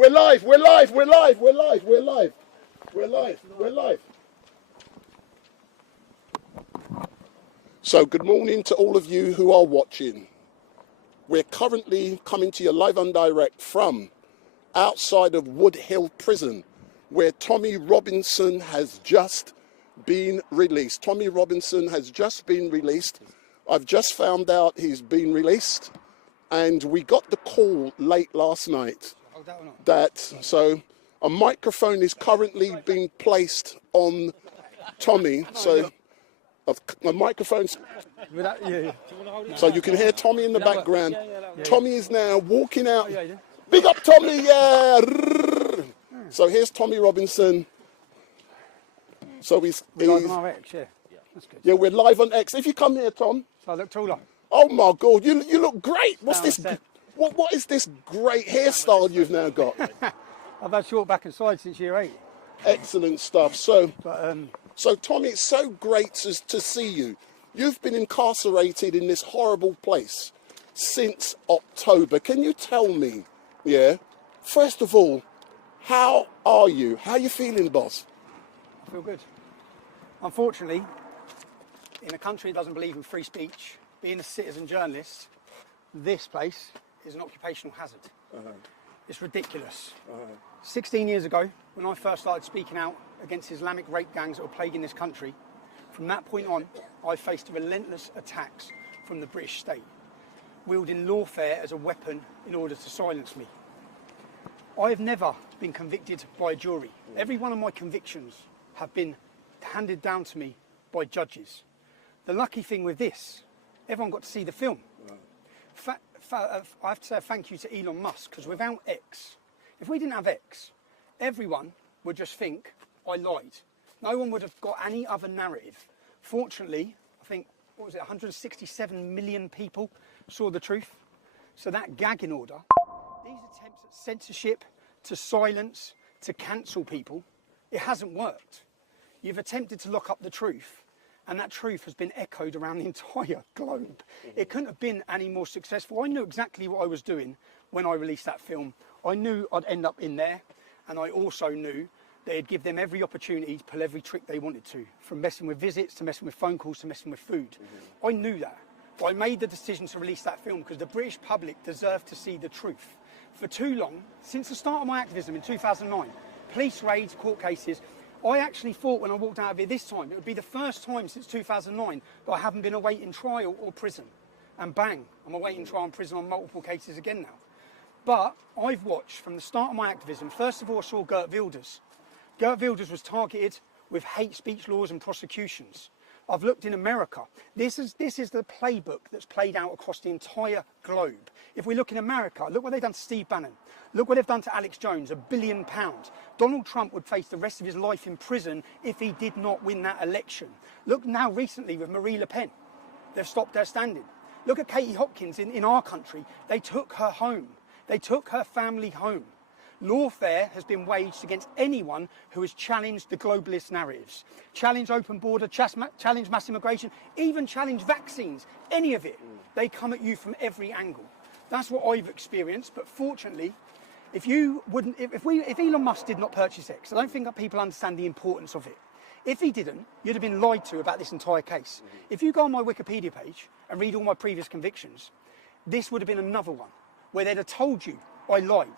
We're live, we're live, we're live, we're live, we're live. We're live, we're live. So good morning to all of you who are watching. We're currently coming to you live and direct from outside of Wood Hill Prison, where Tommy Robinson has just been released. Tommy Robinson has just been released. I've just found out he's been released, and we got the call late last night that, so a microphone is currently being placed on Tommy, so a microphone's, so you can hear Tommy in the background. Tommy is now walking out. Big up Tommy, yeah! So here's Tommy Robinson. So he's live on our X, yeah. That's good. Yeah, we're live on X. If you come here, Tom. So I look taller. Oh my God, you look great. What's this? What is this great hairstyle you've now got? I've had short back and side since year 8. Excellent stuff. So, so Tommy, it's so great to see you. You've been incarcerated in this horrible place since October. Can you tell me, yeah, first of all, how are you? How are you feeling, boss? I feel good. Unfortunately, in a country that doesn't believe in free speech, being a citizen journalist, this place is an occupational hazard. It's ridiculous. 16 years ago, when I first started speaking out against Islamic rape gangs that were plaguing this country, from that point on, I faced relentless attacks from the British state, wielding lawfare as a weapon in order to silence me. I have never been convicted by a jury. Every one of my convictions have been handed down to me by judges. The lucky thing with this, everyone got to see the film. I have to say a thank you to Elon Musk, because without X, if we didn't have X, everyone would just think I lied. No one would have got any other narrative. Fortunately, I think, 167 million people saw the truth. So that gagging order, these attempts at censorship, to silence, to cancel people, it hasn't worked. You've attempted to lock up the truth, and that truth has been echoed around the entire globe. It couldn't have been any more successful. I knew exactly what I was doing when I released that film. I knew I'd end up in there, and I also knew they'd give them every opportunity to pull every trick they wanted to, from messing with visits, to messing with phone calls, to messing with food. I knew that. But I made the decision to release that film because the British public deserved to see the truth. For too long, since the start of my activism in 2009, police raids, court cases, I actually thought when I walked out of here this time, it would be the first time since 2009 that I haven't been awaiting trial or prison. And bang, I'm awaiting trial and prison on multiple cases again now. But I've watched from the start of my activism, first of all I saw Geert Wilders. Geert Wilders was targeted with hate speech laws and prosecutions. I've looked in America. This is the playbook that's played out across the entire globe. If we look in America, look what they've done to Steve Bannon. Look what they've done to Alex Jones, £1 billion. Donald Trump would face the rest of his life in prison if he did not win that election. Look now recently with Marie Le Pen. They've stopped her standing. Look at Katie Hopkins in our country. They took her home. They took her family home. Lawfare has been waged against anyone who has challenged the globalist narratives, challenged open border, challenged mass immigration, even challenged vaccines, any of it. They come at you from every angle. That's what I've experienced, but fortunately, if Elon Musk did not purchase X, I don't think that people understand the importance of it. If he didn't, you'd have been lied to about this entire case. If you go on my Wikipedia page and read all my previous convictions, this would have been another one where they'd have told you I lied.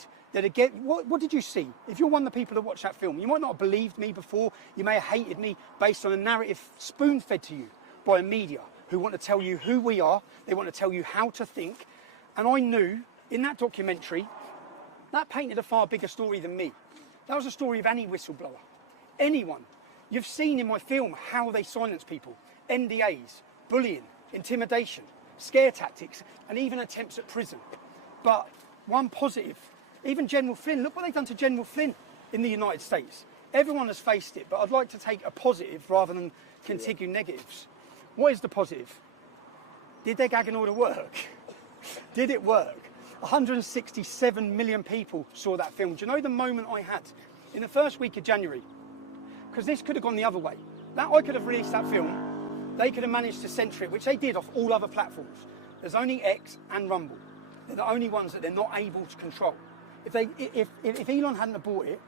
What did you see? If you're one of the people that watched that film, you might not have believed me before. You may have hated me based on a narrative spoon-fed to you by a media who want to tell you who we are. They want to tell you how to think. And I knew in that documentary, that painted a far bigger story than me. That was a story of any whistleblower, anyone. You've seen in my film how they silence people, NDAs, bullying, intimidation, scare tactics, and even attempts at prison. But one positive, even General Flynn, look what they've done to General Flynn in the United States. Everyone has faced it, but I'd like to take a positive rather than continue negatives. What is the positive? Did their gagging order work? Did it work? 167 million people saw that film. Do you know the moment I had in the first week of January? Because this could have gone the other way. That I could have released that film. They could have managed to censor it, which they did off all other platforms. There's only X and Rumble. They're the only ones that they're not able to control. If Elon hadn't have bought it,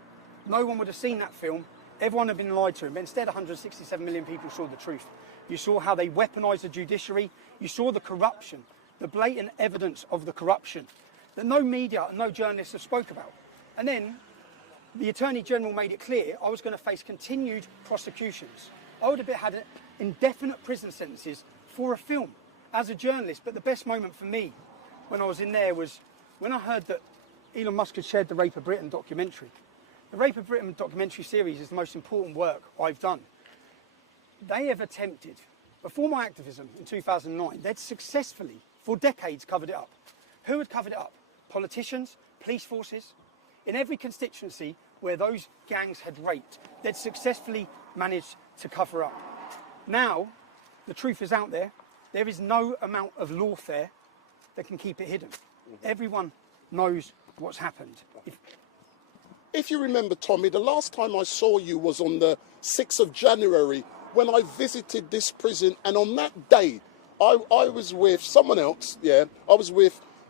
no one would have seen that film. Everyone had been lied to. But instead, 167 million people saw the truth. You saw how they weaponised the judiciary. You saw the corruption, the blatant evidence of the corruption that no media, no journalists have spoke about. And then the Attorney General made it clear I was going to face continued prosecutions. I would have had indefinite prison sentences for a film as a journalist. But the best moment for me when I was in there was when I heard that Elon Musk had shared the Rape of Britain documentary. The Rape of Britain documentary series is the most important work I've done. They have attempted, before my activism in 2009, they'd successfully, for decades, covered it up. Who had covered it up? Politicians, police forces. In every constituency where those gangs had raped, they'd successfully managed to cover up. Now, the truth is out there. There is no amount of lawfare that can keep it hidden. Everyone knows what's happened. If you remember, Tommy, the last time I saw you was on the 6th of January when I visited this prison, and on that day, I was with someone else,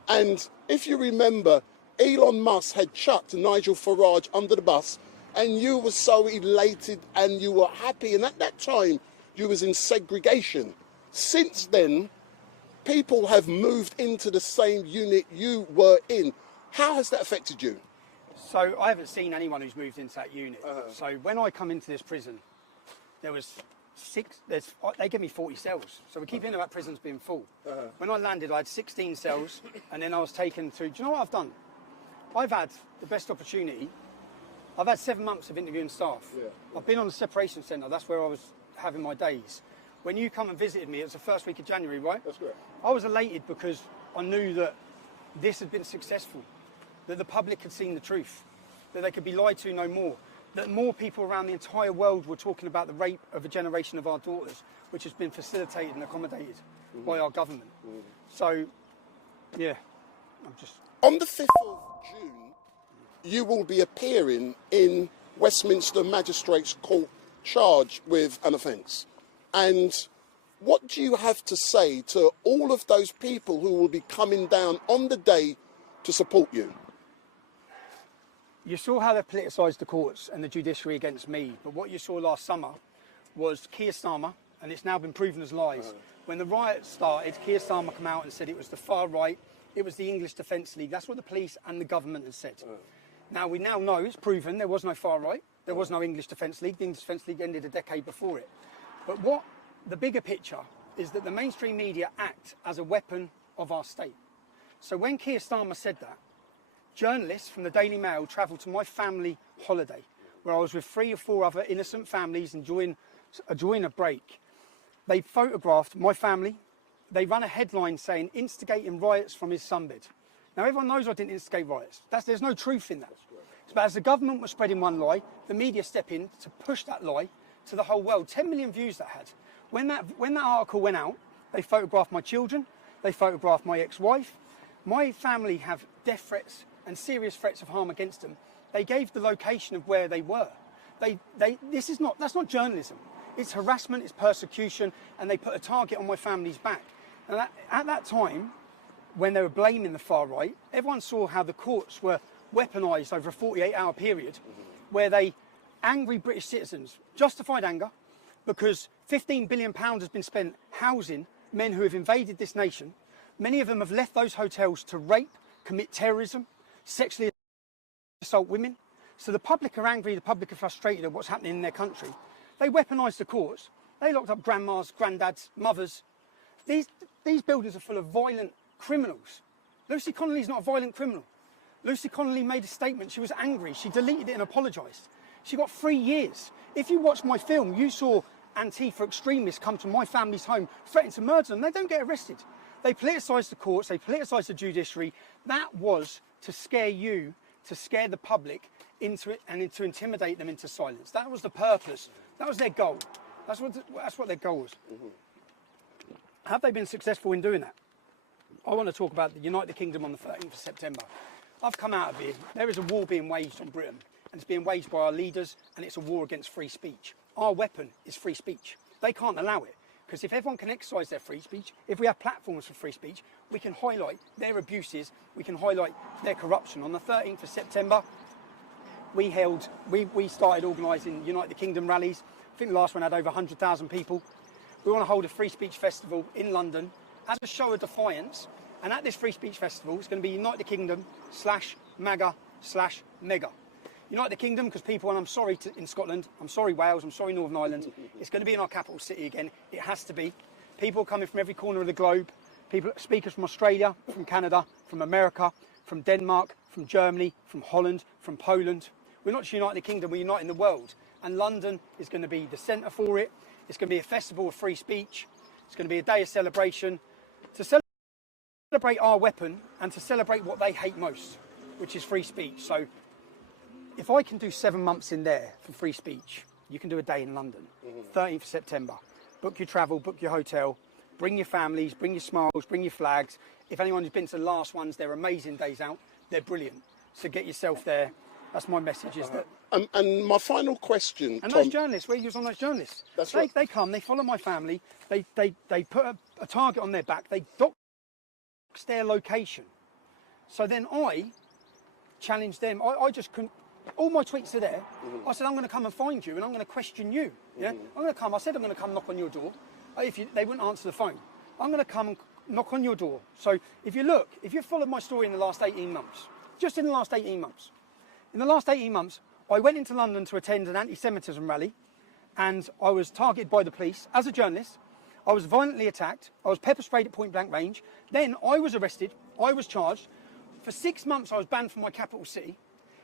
and if you remember, Elon Musk had chucked Nigel Farage under the bus, and you were so elated and you were happy, and at that time, you was in segregation. Since then, people have moved into the same unit you were in. How has that affected you? So I haven't seen anyone who's moved into that unit. So when I come into this prison, there was they gave me 40 cells. So we keep hearing about prisons being full. When I landed, I had 16 cells, and then I was taken through. Do you know what I've done? I've had the best opportunity. I've had 7 months of interviewing staff. Yeah. I've been on the separation centre. That's where I was having my days. When you come and visited me, it was the first week of January, right? That's correct. I was elated because I knew that this had been successful, that the public had seen the truth, that they could be lied to no more, that more people around the entire world were talking about the rape of a generation of our daughters, which has been facilitated and accommodated by our government. So, yeah, I'm just... On the 5th of June, you will be appearing in Westminster Magistrates Court charged with an offence. And what do you have to say to all of those people who will be coming down on the day to support you? You saw how they politicised the courts and the judiciary against me, but what you saw last summer was Keir Starmer, and it's now been proven as lies. When the riot started, Keir Starmer came out and said it was the far right, it was the English Defence League. That's what the police and the government has said. Now, we now know, it's proven, there was no far right, there was no English Defence League. The English Defence League ended a decade before it. But what the bigger picture is that the mainstream media act as a weapon of our state. So when Keir Starmer said that, journalists from the Daily Mail travelled to my family holiday, where I was with 3 or 4 other innocent families enjoying a break. They photographed my family. They ran a headline saying, instigating riots from his sunbed. Now, everyone knows I didn't instigate riots. There's no truth in that. But as the government was spreading one lie, the media stepped in to push that lie to the whole world. 10 million views that had. When that article went out, they photographed my children. They photographed my ex-wife. My family have death threats and serious threats of harm against them. They gave the location of where they were. That's not journalism. It's harassment, it's persecution, and they put a target on my family's back. And at that time, when they were blaming the far right, everyone saw how the courts were weaponised over a 48-hour period, where angry British citizens, justified anger, because £15 billion has been spent housing men who have invaded this nation. Many of them have left those hotels to rape, commit terrorism, sexually assault women. So the public are angry, the public are frustrated at what's happening in their country. They weaponised the courts. They locked up grandmas, granddads, mothers. These buildings are full of violent criminals. Lucy Connolly's not a violent criminal. Lucy Connolly made a statement. She was angry. She deleted it and apologised. She got 3 years. If you watched my film, you saw Antifa extremists come to my family's home, threaten to murder them. They don't get arrested. They politicised the courts. They politicised the judiciary. That was to scare you, to scare the public into it, and to intimidate them into silence. That was the purpose. That was their goal. That's what their goal was. Have they been successful in doing that? I want to talk about the United Kingdom on the 13th of September. I've come out of here. There is a war being waged on Britain, and it's being waged by our leaders, and it's a war against free speech. Our weapon is free speech. They can't allow it. Because if everyone can exercise their free speech, if we have platforms for free speech, we can highlight their abuses, we can highlight their corruption. On the 13th of September, we started organising Unite the Kingdom rallies. I think the last one had over 100,000 people. We want to hold a free speech festival in London as a show of defiance. And at this free speech festival, it's going to be Unite the Kingdom /MAGA/Mega. Unite the Kingdom because people, and I'm sorry in Scotland, I'm sorry Wales, I'm sorry Northern Ireland, it's going to be in our capital city again. It has to be. People are coming from every corner of the globe. Speakers from Australia, from Canada, from America, from Denmark, from Germany, from Holland, from Poland. We're not just uniting the kingdom, we're uniting the world. And London is going to be the centre for it. It's going to be a festival of free speech. It's going to be a day of celebration. To celebrate our weapon and to celebrate what they hate most, which is free speech. So if I can do 7 months in there for free speech, you can do a day in London, 13th of September. Book your travel, book your hotel, bring your families, bring your smiles, bring your flags. If anyone who's been to the last ones, they're amazing days out. They're brilliant. So get yourself there. That's my message. Is that. And my final question, and Tom, those journalists, where you was on those journalists, they come, they follow my family, they put a target on their back, they dox their location. So then I challenged them. I just couldn't. All my tweets are there. I said, I'm going to come and find you and I'm going to question you. Yeah, I'm going to come. I said, I'm going to come knock on your door. They wouldn't answer the phone. I'm going to come and knock on your door. So if you followed my story in the last 18 months, just in the last 18 months, I went into London to attend an anti-Semitism rally and I was targeted by the police as a journalist. I was violently attacked. I was pepper sprayed at point blank range. Then I was arrested. I was charged. For 6 months, I was banned from my capital city.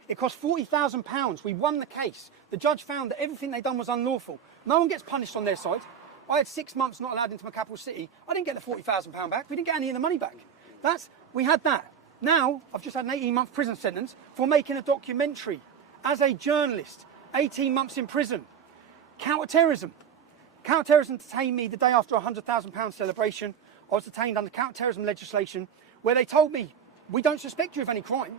It cost £40,000. We won the case. The judge found that everything they'd done was unlawful. No one gets punished on their side. I had 6 months not allowed into my capital city. I didn't get the £40,000 back. We didn't get any of the money back. We had that. Now, I've just had an 18-month prison sentence for making a documentary as a journalist. 18 months in prison. Counter-terrorism. Counter-terrorism detained me the day after a £100,000 celebration. I was detained under counter-terrorism legislation where they told me, we don't suspect you of any crime.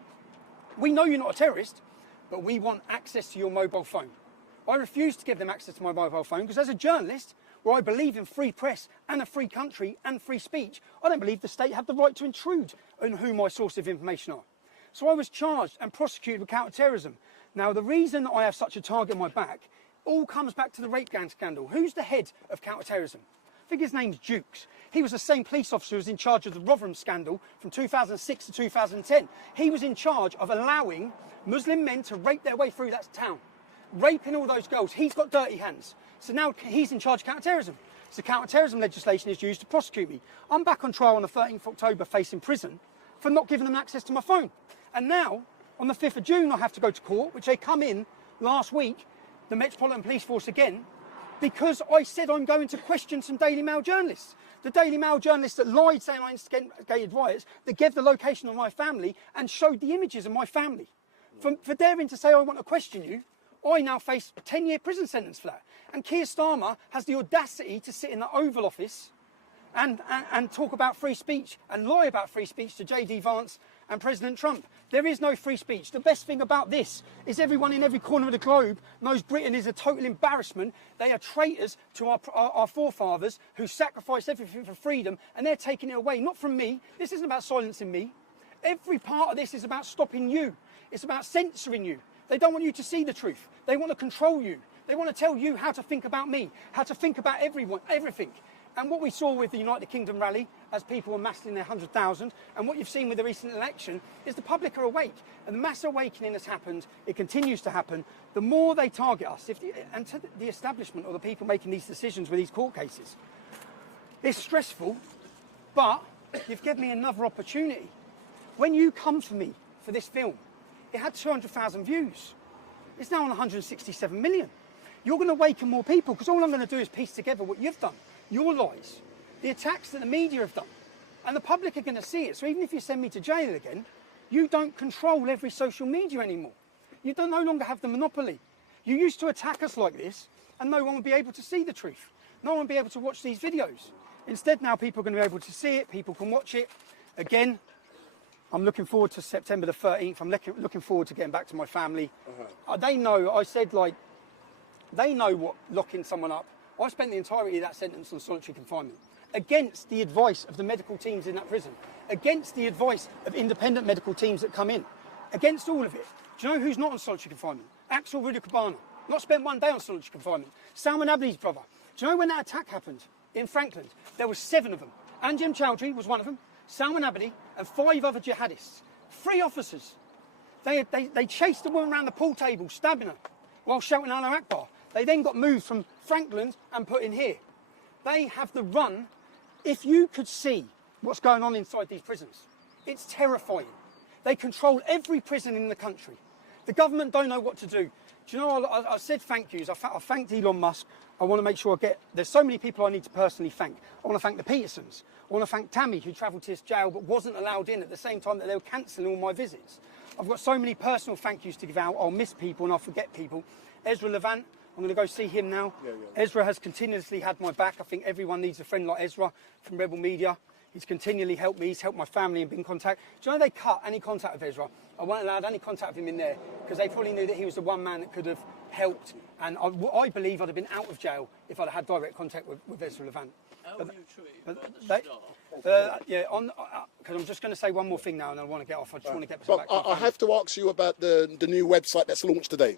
We know you're not a terrorist, but we want access to your mobile phone. I refused to give them access to my mobile phone because as a journalist, where I believe in free press and a free country and free speech, I don't believe the state have the right to intrude on who my source of information are. So I was charged and prosecuted with counter-terrorism. Now, the reason I have such a target on my back all comes back to the rape gang scandal. Who's the head of counter-terrorism? I think his name's Dukes. He was the same police officer who was in charge of the Rotherham scandal from 2006 to 2010. He was in charge of allowing Muslim men to rape their way through that town, raping all those girls. He's got dirty hands. So now he's in charge of counter-terrorism. So counter-terrorism legislation is used to prosecute me. I'm back on trial on the 13th of October facing prison for not giving them access to my phone. And now, on the 5th of June, I have to go to court, which they come in last week, the Metropolitan Police Force again, because I said I'm going to question some Daily Mail journalists. The Daily Mail journalists that lied saying I instigated riots, that gave the location of my family and showed the images of my family. For daring to say I want to question you, I now face a 10-year prison sentence for that. And Keir Starmer has the audacity to sit in the Oval Office and talk about free speech and lie about free speech to JD Vance and President Trump. There is no free speech. The best thing about this is everyone in every corner of the globe knows Britain is a total embarrassment. They are traitors to our forefathers who sacrificed everything for freedom, and they're taking it away, not from me. This isn't about silencing me. Every part of this is about stopping you. It's about censoring you. They don't want you to see the truth. They want to control you. They want to tell you how to think about me, how to think about everyone, everything. And what we saw with the United Kingdom rally, as people were massed in their 100,000, and what you've seen with the recent election, is the public are awake. And the mass awakening has happened. It continues to happen. The more they target us, and to the establishment or the people making these decisions with these court cases, it's stressful, but you've given me another opportunity. When you come for me for this film, it had 200,000 views. It's now on 167 million. You're going to awaken more people, because all I'm going to do is piece together what you've done. Your lies, the attacks that the media have done, and the public are going to see it. So even if you send me to jail again, you don't control every social media anymore. You no longer have the monopoly. You used to attack us like this, and no one would be able to see the truth. No one would be able to watch these videos. Instead, now people are going to be able to see it. People can watch it. Again, I'm looking forward to September the 13th. I'm looking forward to getting back to my family. They know, I said, like, they know what locking someone up I spent the entirety of that sentence on solitary confinement, against the advice of the medical teams in that prison, against the advice of independent medical teams that come in, against all of it. Do you know who's not on solitary confinement? Axel Rudakabana, not spent one day on solitary confinement. Salman Abdi's brother. Do you know when that attack happened in Franklin? There were 7 of them. Anjem Chowdhury was one of them, Salman Abdi, and 5 other jihadists. 3 officers. They chased the woman around the pool table, stabbing her, while shouting Allah Akbar. They then got moved from Franklin and put in here. They have the run. If you could see what's going on inside these prisons, it's terrifying. They control every prison in the country. The government don't know what to do. Do you know, I said thank yous. I thanked Elon Musk. I want to make sure I get... There's so many people I need to personally thank. I want to thank the Petersons. I want to thank Tammy, who travelled to this jail but wasn't allowed in at the same time that they were cancelling all my visits. I've got so many personal thank yous to give out. I'll miss people and I'll forget people. Ezra Levant, I'm going to go see him now. Ezra has continuously had my back. I think everyone needs a friend like Ezra from Rebel Media. He's continually helped me. He's helped my family and been in contact. Do you know they cut any contact with Ezra? I wasn't allowed any contact with him in there because they probably knew that he was the one man that could have helped. And I believe I'd have been out of jail if I'd had direct contact with Ezra Levant. Yeah, because I'm just going to say one more thing now and I want to get off. I just want to get back to I have to ask you about the new website that's launched today.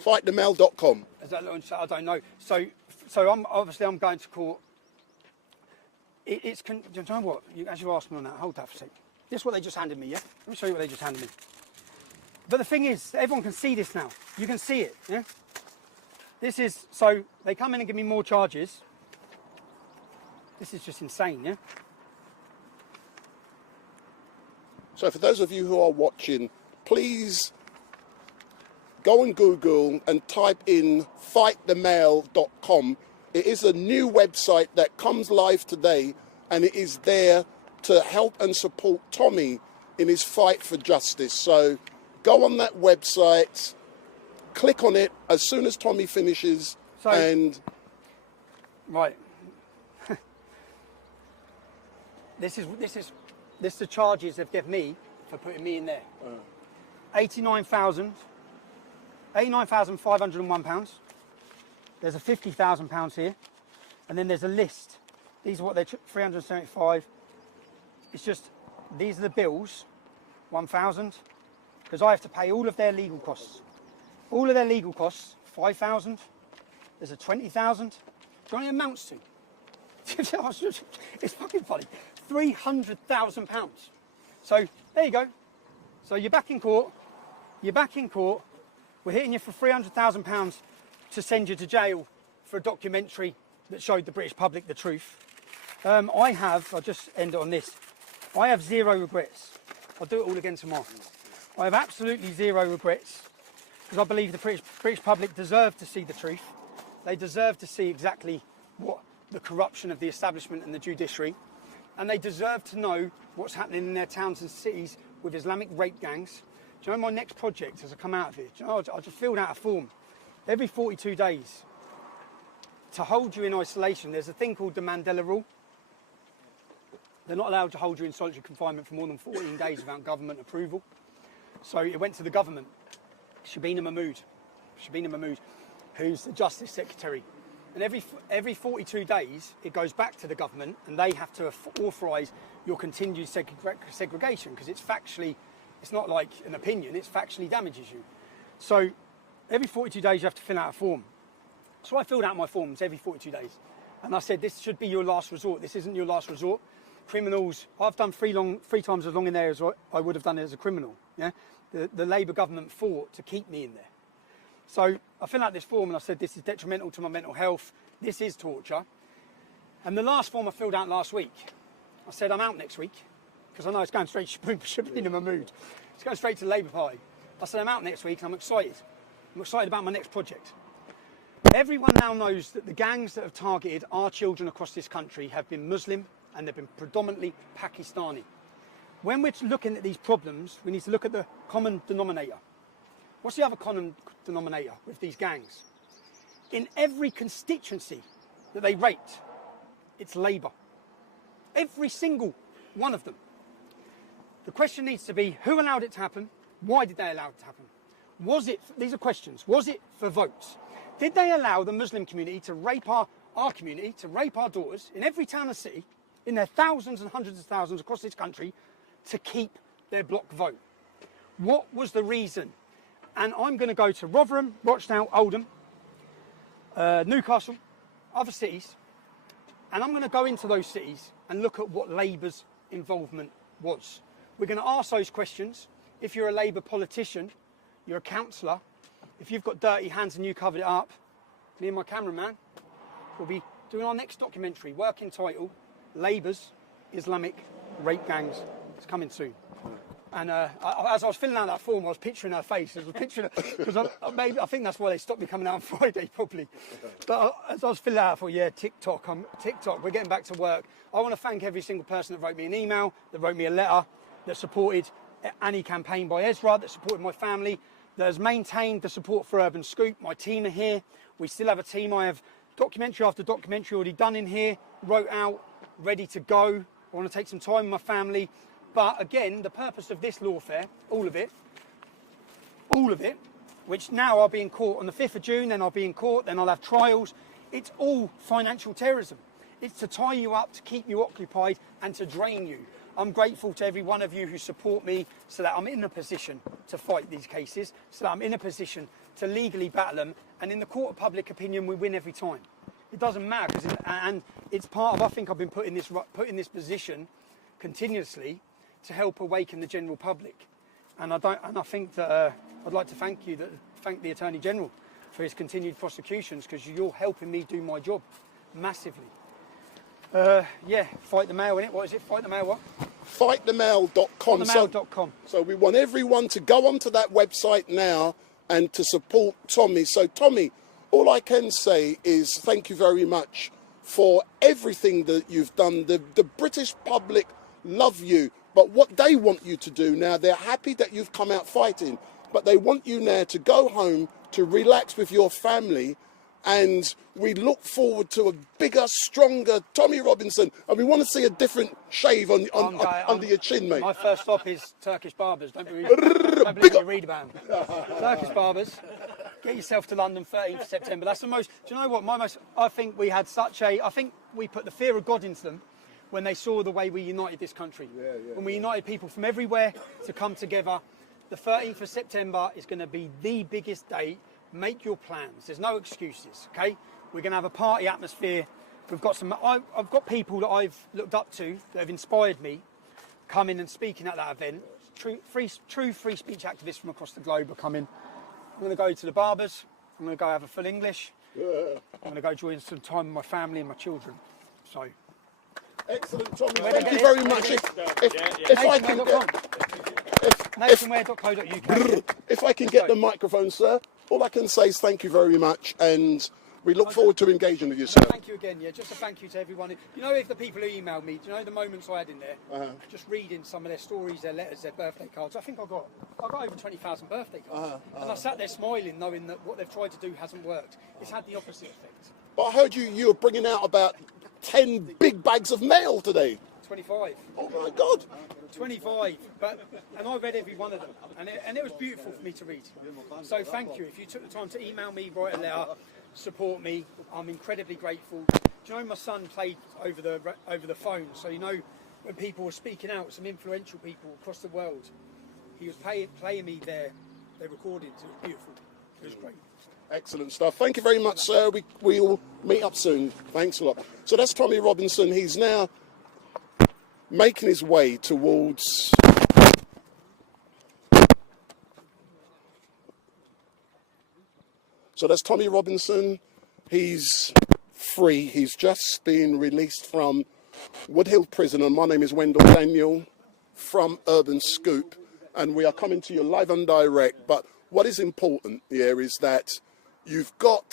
FightTheMail.com. Is that launched? I don't know. So I'm going to court. Do you know what? As you asked me on that, hold that for a sec. This is what they just handed me, yeah? Let me show you what they just handed me. But the thing is, everyone can see this now. You can see it, yeah? This is, so they come in and give me more charges. This is just insane, yeah? So for those of you who are watching, please go on Google and type in FightTheMail.com. It is a new website that comes live today, and it is there to help and support Tommy in his fight for justice. So go on that website, click on it as soon as Tommy finishes, and... Right. This is the charges they've given me for putting me in there. £89,501. There's a £50,000 here, and then there's a list. These are what they're 375. It's just these are the bills, 1,000, because I have to pay all of their legal costs. All of their legal costs, 5,000. There's a 20,000. Do you know what it amounts to? It's fucking funny. £300,000. So there you go. So you're back in court. You're back in court. We're hitting you for £300,000 to send you to jail for a documentary that showed the British public the truth. I'll just end it on this. I have 0 regrets. I'll do it all again tomorrow. I have absolutely 0 regrets because I believe the British public deserve to see the truth. They deserve to see exactly what the corruption of the establishment and the judiciary, and they deserve to know what's happening in their towns and cities with Islamic rape gangs. Do you know my next project as I come out of it? Do you know, I just filled out a form. Every 42 days, to hold you in isolation, there's a thing called the Mandela Rule. They're not allowed to hold you in solitary confinement for more than 14 days without government approval. So it went to the government. Shabina Mahmood, who's the Justice Secretary. And every 42 days, it goes back to the government and they have to authorise your continued segregation because it's factually, it's not like an opinion, it factually damages you. So every 42 days you have to fill out a form. So I filled out my forms every 42 days. And I said, this should be your last resort. This isn't your last resort. Criminals, I've done 3 times as long in there as I would have done as a criminal. Yeah, the Labour government fought to keep me in there. So I filled out this form and I said, this is detrimental to my mental health. This is torture. And the last form I filled out last week, I said, I'm out next week. Because I know it's going straight to Shabina Mahmood. It's going straight to the Labour Party. I said, I'm out next week and I'm excited. I'm excited about my next project. Everyone now knows that the gangs that have targeted our children across this country have been Muslim and they've been predominantly Pakistani. When we're looking at these problems, we need to look at the common denominator. What's the other common denominator with these gangs? In every constituency that they rate, it's Labour. Every single one of them. The question needs to be, who allowed it to happen? Why did they allow it to happen? these are questions, was it for votes? Did they allow the Muslim community to rape our community, to rape our daughters in every town and city, in their thousands and hundreds of thousands across this country, to keep their block vote? What was the reason? And I'm going to go to Rotherham, Rochdale, Oldham, Newcastle, other cities, and I'm going to go into those cities and look at what Labour's involvement was. We're going to ask those questions. If you're a Labour politician, you're a councillor, if you've got dirty hands and you covered it up, me and my cameraman will be doing our next documentary, working title, Labour's Islamic Rape Gangs. It's coming soon. And as I was filling out that form, I was picturing her face. I was picturing her, because I think that's why they stopped me coming out on Friday, probably. But as I was filling out, I thought, yeah, TikTok, we're getting back to work. I want to thank every single person that wrote me an email, that wrote me a letter, that supported Annie campaign by Ezra, that supported my family, that has maintained the support for Urban Scoop. My team are here. We still have a team. I have documentary after documentary already done in here, wrote out, ready to go. I want to take some time with my family. But again, the purpose of this lawfare, all of it, which now I'll be in court on the 5th of June, then I'll be in court, then I'll have trials. It's all financial terrorism. It's to tie you up, to keep you occupied and to drain you. I'm grateful to every one of you who support me so that I'm in a position to fight these cases, so that I'm in a position to legally battle them. And in the court of public opinion, we win every time. It doesn't matter, and it's part of, I think I've been put in this position continuously to help awaken the general public, and I think that I'd like to thank the Attorney General for his continued prosecutions, because you're helping me do my job massively. Yeah, fight the mail, innit? What is it? Fight the mail what? Fightthemail.com. So we want everyone to go onto that website now and to support Tommy. So Tommy, all I can say is thank you very much for everything that you've done. The British public love you. But what they want you to do now, they're happy that you've come out fighting, but they want you now to go home, to relax with your family, and we look forward to a bigger, stronger Tommy Robinson, and we want to see a different shave under your chin, mate. My first stop is Turkish barbers. Don't believe you read about them. Turkish barbers. Get yourself to London, 13th of September. That's the most. Do you know what? I think we had I think we put the fear of God into them when they saw the way we united this country. When we united people from everywhere to come together. The 13th of September is going to be the biggest day. Make your plans. There's no excuses, okay? We're going to have a party atmosphere. I've got people that I've looked up to that have inspired me coming and speaking at that event. True free speech activists from across the globe are coming. I'm going to go to the barbers. I'm going to go have a full English. I'm going to go join some time with my family and my children. So... Excellent, Tommy. Thank you very much. If I can get the microphone, sir, all I can say is thank you very much, and we look forward to engaging with you, sir. Thank you again. Yeah, just a thank you to everyone. You know, if the people who emailed me, do you know the moments I had in there? Just reading some of their stories, their letters, their birthday cards. I think I got over 20,000 birthday cards, and I sat there smiling, knowing that what they've tried to do hasn't worked. It's had the opposite effect. But I heard you were bringing out about 10 big bags of mail today. 25. Oh my God. 25, and I read every one of them, and it was beautiful for me to read. So thank you. If you took the time to email me, write a letter, support me, I'm incredibly grateful. Do you know my son played over the phone? So you know when people were speaking out, some influential people across the world, he was playing me their recordings. It was beautiful. It was great. Excellent stuff. Thank you very much, sir. We'll meet up soon. Thanks a lot. So that's Tommy Robinson. He's now making his way towards... So that's Tommy Robinson. He's free. He's just been released from Woodhill Prison. And my name is Wendell Daniel from Urban Scoop. And we are coming to you live and direct. But what is important here is that you've got